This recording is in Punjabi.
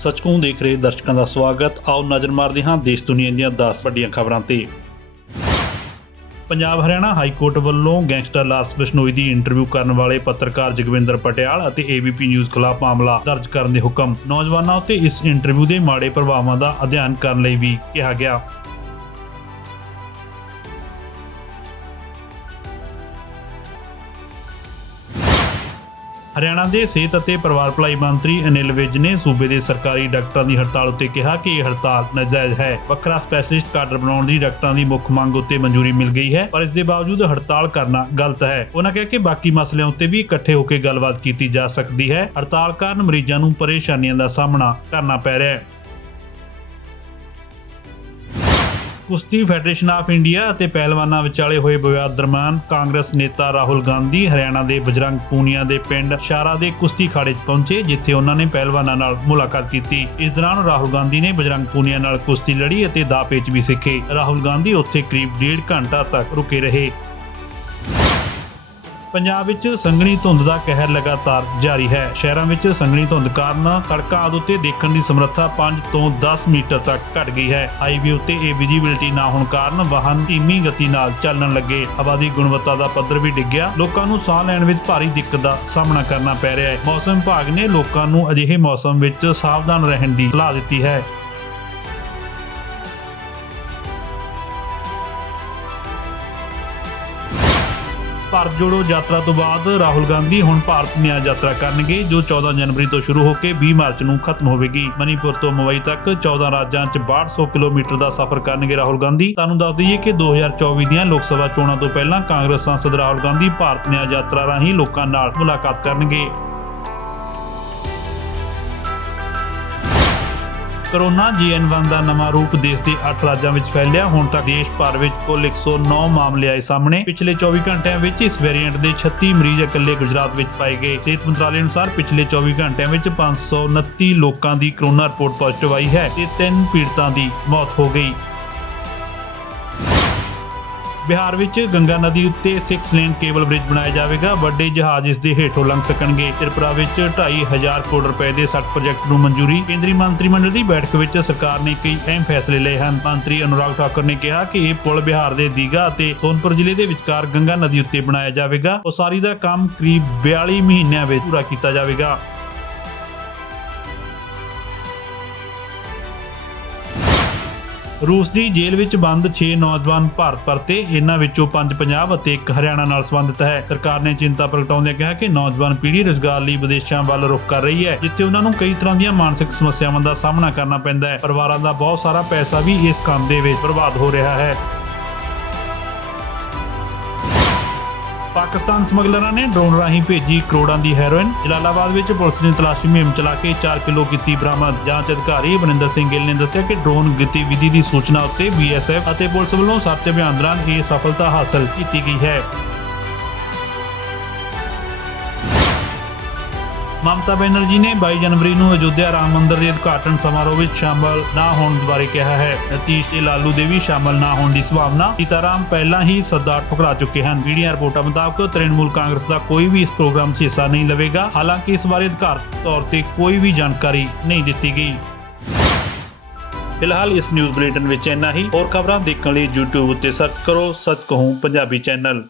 ਸੱਚਕੋਂ ਦੇਖ ਰਹੇ ਦਰਸ਼ਕਾਂ ਦਾ ਸਵਾਗਤ। ਆਓ ਨਜ਼ਰ ਮਾਰਦੇ ਹਾਂ ਦੇਸ਼ ਦੁਨੀਆ ਦੀਆਂ 10 ਵੱਡੀਆਂ ਖਬਰਾਂ ਤੇ। ਪੰਜਾਬ ਹਰਿਆਣਾ ਹਾਈ ਕੋਰਟ ਵੱਲੋਂ ਗੈਂਗਸਟਰ ਲਾਰਸ ਬਿਸ਼ਨੋਈ ਦੀ ਇੰਟਰਵਿਊ ਕਰਨ ਵਾਲੇ ਪੱਤਰਕਾਰ ਜਗਵਿੰਦਰ ਪਟਿਆਲ ਅਤੇ ਏਬੀਪੀ ਨਿਊਜ਼ ਖਿਲਾਫ ਮਾਮਲਾ ਦਰਜ ਕਰਨ ਦੇ ਹੁਕਮ। ਨੌਜਵਾਨਾਂ ਉੱਤੇ ਇਸ ਇੰਟਰਵਿਊ ਦੇ ਮਾੜੇ ਪ੍ਰਭਾਵਾਂ ਦਾ ਅਧਿਐਨ ਕਰਨ ਲਈ ਵੀ ਕਿਹਾ ਗਿਆ। ਹਰਿਆਣਾ ਦੇ ਸਿਹਤ ਅਤੇ ਪਰਿਵਾਰ ਭਲਾਈ ਮੰਤਰੀ ਅਨਿਲ ਵਿਜ ਨੇ ਸੂਬੇ ਦੇ ਸਰਕਾਰੀ ਡਾਕਟਰਾਂ ਦੀ ਹੜਤਾਲ ਉੱਤੇ ਕਿਹਾ ਕਿ ਇਹ ਹੜਤਾਲ ਨਾਜਾਇਜ਼ ਹੈ। ਵੱਖਰਾ ਸਪੈਸ਼ਲਿਸਟ ਕਾਡਰ ਬਣਾਉਣ ਦੀ ਡਾਕਟਰਾਂ ਦੀ ਮੁੱਖ ਮੰਗ ਉੱਤੇ ਮਨਜ਼ੂਰੀ ਮਿਲ ਗਈ ਹੈ, ਪਰ ਇਸ ਦੇ ਬਾਵਜੂਦ ਹੜਤਾਲ ਕਰਨਾ ਗਲਤ ਹੈ। ਉਹਨਾਂ ਕਿਹਾ ਕਿ ਬਾਕੀ ਮਸਲਿਆਂ ਉੱਤੇ ਵੀ ਇਕੱਠੇ ਹੋ ਕੇ ਗੱਲਬਾਤ ਕੀਤੀ ਜਾ ਸਕਦੀ ਹੈ। ਹੜਤਾਲ ਕਾਰਨ ਮਰੀਜ਼ਾਂ ਨੂੰ ਪਰੇਸ਼ਾਨੀਆਂ ਦਾ ਸਾਹਮਣਾ ਕਰਨਾ ਪੈ ਰਿਹਾ ਹੈ। ਕੁਸ਼ਤੀ ਫੈਡਰੇਸ਼ਨ ਆਫ ਇੰਡੀਆ ਅਤੇ ਪਹਿਲਵਾਨਾਂ ਵਿਚਾਲੇ ਹੋਏ ਵਿਵਾਦ ਦਰਮਿਆਨ ਕਾਂਗਰਸ ਨੇਤਾ ਰਾਹੁਲ ਗਾਂਧੀ ਹਰਿਆਣਾ ਦੇ ਬਜਰੰਗ ਪੂਨੀਆ ਦੇ ਪਿੰਡ ਸ਼ਾਰਾ ਦੇ ਕੁਸ਼ਤੀ ਖਾੜੇ 'ਚ ਪਹੁੰਚੇ, ਜਿੱਥੇ ਉਹਨਾਂ ਨੇ ਪਹਿਲਵਾਨਾਂ ਨਾਲ ਮੁਲਾਕਾਤ ਕੀਤੀ। ਇਸ ਦੌਰਾਨ ਰਾਹੁਲ ਗਾਂਧੀ ਨੇ ਬਜਰੰਗ ਪੂਨੀਆ ਨਾਲ ਕੁਸ਼ਤੀ ਲੜੀ ਅਤੇ ਦਾਅ ਪੇਚ ਵੀ ਸਿੱਖੇ। ਰਾਹੁਲ ਗਾਂਧੀ ਉੱਥੇ ਕਰੀਬ ਡੇਢ ਘੰਟਾ ਤੱਕ ਰੁਕੇ ਰਹੇ। ਪੰਜਾਬ ਵਿੱਚ ਸੰਘਣੀ ਧੁੰਦ ਦਾ ਕਹਿਰ ਲਗਾਤਾਰ ਜਾਰੀ ਹੈ। ਸ਼ਹਿਰਾਂ ਵਿੱਚ ਸੰਘਣੀ ਧੁੰਦ ਕਾਰਨ ਸੜਕਾਂ ਆਦਿ ਉੱਤੇ ਦੇਖਣ ਦੀ ਸਮਰੱਥਾ 5 ਤੋਂ 10 ਮੀਟਰ ਤੱਕ ਘਟ ਗਈ ਹੈ। ਹਾਈਵੇ ਉੱਤੇ ਇਹ ਵਿਜ਼ਿਬਿਲਟੀ ਨਾ ਹੋਣ ਕਾਰਨ ਵਾਹਨ ਧੀਮੀ ਗਤੀ ਨਾਲ ਚੱਲਣ ਲੱਗੇ। ਹਵਾ ਦੀ ਗੁਣਵੱਤਾ ਦਾ ਪੱਧਰ ਵੀ ਡਿੱਗਿਆ। ਲੋਕਾਂ ਨੂੰ ਸਾਹ ਲੈਣ ਵਿੱਚ ਭਾਰੀ ਦਿੱਕਤ ਦਾ ਸਾਹਮਣਾ ਕਰਨਾ ਪੈ ਰਿਹਾ ਹੈ। ਮੌਸਮ ਵਿਭਾਗ ਨੇ ਲੋਕਾਂ ਨੂੰ ਅਜਿਹੇ ਮੌਸਮ ਵਿੱਚ ਸਾਵਧਾਨ ਰਹਿਣ ਦੀ ਸਲਾਹ ਦਿੱਤੀ ਹੈ। ਭਾਰਤ ਜੋੜੋ ਯਾਤਰਾ ਤੋਂ ਬਾਅਦ ਰਾਹੁਲ ਗਾਂਧੀ ਹੁਣ ਭਾਰਤ ਨਿਆਂ ਯਾਤਰਾ ਕਰਨਗੇ, ਜੋ 14 ਜਨਵਰੀ ਤੋਂ ਸ਼ੁਰੂ ਹੋ ਕੇ 20 ਮਾਰਚ ਨੂੰ ਖਤਮ ਹੋਵੇਗੀ। ਮਨੀਪੁਰ ਤੋਂ ਮੁੰਬਈ ਤੱਕ 14 ਰਾਜਾਂ 'ਚ 6200 ਕਿਲੋਮੀਟਰ ਦਾ ਸਫ਼ਰ ਕਰਨਗੇ ਰਾਹੁਲ ਗਾਂਧੀ। ਤੁਹਾਨੂੰ ਦੱਸ ਦਈਏ ਕਿ 2024 ਦੀਆਂ ਲੋਕ ਸਭਾ ਚੋਣਾਂ ਤੋਂ ਪਹਿਲਾਂ ਕਾਂਗਰਸ ਸਾਂਸਦ ਰਾਹੁਲ ਗਾਂਧੀ ਭਾਰਤ ਨਿਆਂ ਯਾਤਰਾ ਰਾਹੀਂ ਲੋਕਾਂ ਨਾਲ ਮੁਲਾਕਾਤ ਕਰਨਗੇ। ਕਰੋਨਾ ਜੀਐਨ1 ਦਾ ਨਵਾਂ ਰੂਪ ਦੇਸ਼ ਦੇ 8 ਰਾਜਾਂ ਵਿੱਚ ਫੈਲਿਆ। ਹੁਣ ਤੱਕ ਦੇਸ਼ ਭਰ ਵਿੱਚ ਕੁੱਲ 109 ਮਾਮਲੇ ਆਏ ਸਾਹਮਣੇ। ਪਿਛਲੇ 24 ਘੰਟਿਆਂ ਵਿੱਚ ਇਸ ਵੇਰੀਐਂਟ ਦੇ 36 ਮਰੀਜ਼ ਇਕੱਲੇ ਗੁਜਰਾਤ ਵਿੱਚ ਪਾਏ ਗਏ। ਸਿਹਤ ਮੰਤਰਾਲੇ ਅਨੁਸਾਰ ਪਿਛਲੇ 24 ਘੰਟਿਆਂ ਵਿੱਚ 529 ਲੋਕਾਂ ਦੀ ਕਰੋਨਾ ਰਿਪੋਰਟ ਪੋਜ਼ਿਟਿਵ ਆਈ ਹੈ ਤੇ ਤਿੰਨ ਪੀੜਤਾਂ ਦੀ ਮੌਤ ਹੋ ਗਈ। ਬਿਹਾਰ ਵਿੱਚ ਗੰਗਾ ਨਦੀ ਉੱਤੇ 6 ਲੇਨ ਕੇਬਲ ਬ੍ਰਿਜ ਬਣਾਇਆ ਜਾਵੇਗਾ। ਵੱਡੇ ਜਹਾਜ਼ ਇਸ ਦੇ ਹੇਠੋਂ ਲੰਘ ਸਕਣਗੇ। ਤ੍ਰਿਪੁਰਾ ਵਿੱਚ 2.5 ਕਰੋੜ ਰੁਪਏ ਦੇ 60 ਪ੍ਰੋਜੈਕਟ ਨੂੰ ਮਨਜ਼ੂਰੀ। ਕੇਂਦਰੀ ਮੰਤਰੀ ਮੰਡਲ ਦੀ ਬੈਠਕ ਵਿੱਚ ਸਰਕਾਰ ਨੇ ਕਈ ਅਹਿਮ ਫੈਸਲੇ ਲਏ ਹਨ। ਮੰਤਰੀ ਅਨੁਰਾਗ ਠਾਕੁਰ ਨੇ ਕਿਹਾ ਕਿ ਇਹ ਪੁਲ ਬਿਹਾਰ ਦੇ ਦੀਗਾ ਅਤੇ ਸੋਨਪੁਰ ਜ਼ਿਲ੍ਹੇ ਦੇ ਵਿਚਕਾਰ ਗੰਗਾ ਨਦੀ ਉੱਤੇ ਬਣਾਇਆ ਜਾਵੇਗਾ। ਉਸਾਰੀ ਦਾ ਕੰਮ ਕਰੀਬ 42 ਮਹੀਨਿਆਂ ਵਿੱਚ ਪੂਰਾ ਕੀਤਾ ਜਾਵੇਗਾ। ਰੂਸ ਦੀ ਜੇਲ੍ਹ ਵਿੱਚ ਬੰਦ 6 ਨੌਜਵਾਨ ਭਾਰਤ ਪਰਤੇ, ਇਹਨਾਂ ਵਿੱਚੋਂ 5 ਪੰਜਾਬ ਅਤੇ ਇੱਕ ਹਰਿਆਣਾ ਨਾਲ ਸੰਬੰਧਿਤ ਹੈ। ਸਰਕਾਰ ਨੇ ਚਿੰਤਾ ਪ੍ਰਗਟਾਉਂਦਿਆਂ ਕਿਹਾ ਕਿ ਨੌਜਵਾਨ ਪੀੜ੍ਹੀ ਰੁਜ਼ਗਾਰ ਲਈ ਵਿਦੇਸ਼ਾਂ ਵੱਲ ਰੁਖ ਕਰ ਰਹੀ ਹੈ, ਜਿੱਥੇ ਉਹਨਾਂ ਨੂੰ ਕਈ ਤਰ੍ਹਾਂ ਦੀਆਂ ਮਾਨਸਿਕ ਸਮੱਸਿਆਵਾਂ ਦਾ ਸਾਹਮਣਾ ਕਰਨਾ ਪੈਂਦਾ ਹੈ। ਪਰਿਵਾਰਾਂ ਦਾ ਬਹੁਤ ਸਾਰਾ ਪੈਸਾ ਵੀ ਇਸ ਕੰਮ ਦੇ ਵਿੱਚ ਬਰਬਾਦ ਹੋ ਰਿਹਾ ਹੈ। ਪਾਕਿਸਤਾਨ ਸਮਗਲਰਾਂ ਨੇ ਡਰੋਨ ਰਾਹੀਂ ਭੇਜੀ ਕਰੋੜਾਂ ਦੀ ਹੈਰੋਇਨ। ਜਲਾਲਾਬਾਦ ਵਿੱਚ ਪੁਲਿਸ ਨੇ ਤਲਾਸ਼ੀ ਮੁਹਿੰਮ ਚਲਾ ਕੇ 4 ਕਿਲੋ ਕੀਤੀ ਬਰਾਮਦ। ਜਾਂਚ ਅਧਿਕਾਰੀ ਅਮਰਿੰਦਰ ਸਿੰਘ ਗਿੱਲ ਨੇ ਦੱਸਿਆ ਕਿ ਡਰੋਨ ਗਤੀਵਿਧੀ ਦੀ ਸੂਚਨਾ ਉੱਤੇ ਬੀਐਸਐਫ ਅਤੇ ਪੁਲਿਸ ਵੱਲੋਂ ਸਰਚ ਅਭਿਆਨ ਦੌਰਾਨ ਇਹ ਸਫਲਤਾ ਹਾਸਲ ਕੀਤੀ ਗਈ ਹੈ। ਮਮਤਾ ਬੈਨਰਜੀ ਨੇ 22 ਜਨਵਰੀ ਨੂੰ ਅਯੁੱਧਿਆ ਰਾਮ ਮੰਦਿਰ ਦੇ ਉਦਘਾਟਨ ਸਮਾਰੋਹ ਵਿੱਚ ਸ਼ਾਮਲ ਨਾ ਹੋਣ ਬਾਰੇ ਕਿਹਾ ਹੈ। ਨਤੀਸ਼ ਤੇ ਲਾਲੂ ਦੇ ਵੀ ਸ਼ਾਮਲ ਨਾ ਹੋਣ ਦੀ ਸੰਭਾਵਨਾ ਸੀਤਾਰਾਮ ਪਹਿਲਾਂ ਹੀ ਸੱਦਾ ਠੁਕਰਾ ਚੁੱਕੇ ਹਨ। ਮੀਡੀਆ ਰਿਪੋਰਟਾਂ ਮੁਤਾਬਕ ਤ੍ਰਿਣਮੂਲ ਕਾਂਗਰਸ ਦਾ ਕੋਈ ਵੀ ਇਸ ਪ੍ਰੋਗਰਾਮ 'ਚ ਹਿੱਸਾ ਨਹੀਂ ਲਵੇਗਾ। ਹਾਲਾਂਕਿ ਇਸ ਬਾਰੇ ਅਧਿਕਾਰਤ ਤੌਰ ਤੇ ਕੋਈ ਵੀ ਜਾਣਕਾਰੀ ਨਹੀਂ ਦਿੱਤੀ ਗਈ। ਫਿਲਹਾਲ ਇਸ ਨਿਊਜ਼ ਬੁਲੇਟਿਨ ਵਿੱਚ ਇੰਨਾ ਹੀ। ਹੋਰ ਖਬਰਾਂ ਦੇਖਣ ਲਈ YouTube ਉੱਤੇ ਸਰਚ ਕਰੋ, ਸੱਚ ਕਹੂੰ, ਪੰਜਾਬੀ ਚੈਨਲ